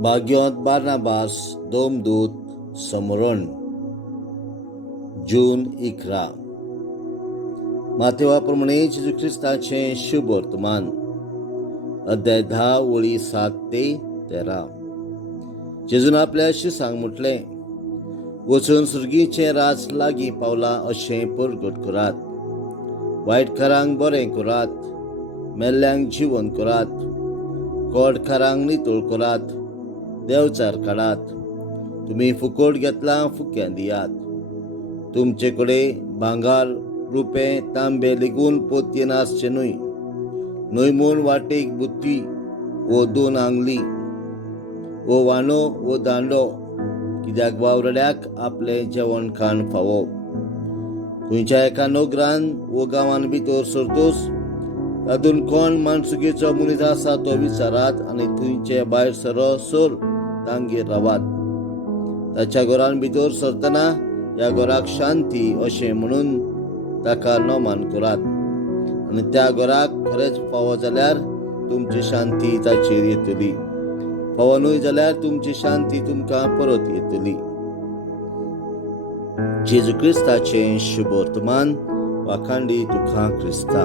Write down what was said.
Bagyot Barnabas Domdut समरण जून 11 माथेवाप्रमाणे जेजू ख्रिस्ताचे शुभ वर्तमान अध्याय 10 ओळी 7 ते 13. जेजून आपल्या शिसांक म्हटले, वचून सुर्गीचे राज लागीं पावला अशें परगट करात. वायटकारांक बरें करात, मेल्ल्यांक जिवन करात, कोडकारांक नितळ करात, देवचार काडात. तुम्ही फुकट घेतला फुक्यां दियात. तुमचे कडेन भांगार, रुपें, तांबे लेगून पोतयेन आसचे न्हय. न्हय म्हूण वाटेक बुत्ती वो 2 आंगली, वो वांडो वो दांडो, कित्याक वावरड्याक आपलें जेवण खाण फावो. खंयच्या एका नोगरान वो गांवांत भितर सरतोस तातूंत कोण माणसुगेचो मनीस आसा तो विचारात आनी थंयचे भायर सर तांगेर रावात. ताच्या घरान भितर सरतना ह्या घराक शांती अशें म्हणून ताका नोमान करात. आनी त्या घराक खरेंच फावो जाल्यार तुमची शांती ताचेर येतली. फावो न्हय जाल्यार तुमची शांती तुमकां परत येतली. जेजू क्रिस्ताचें शुभ वर्तमान. वाखाणली तुका क्रिस्ता.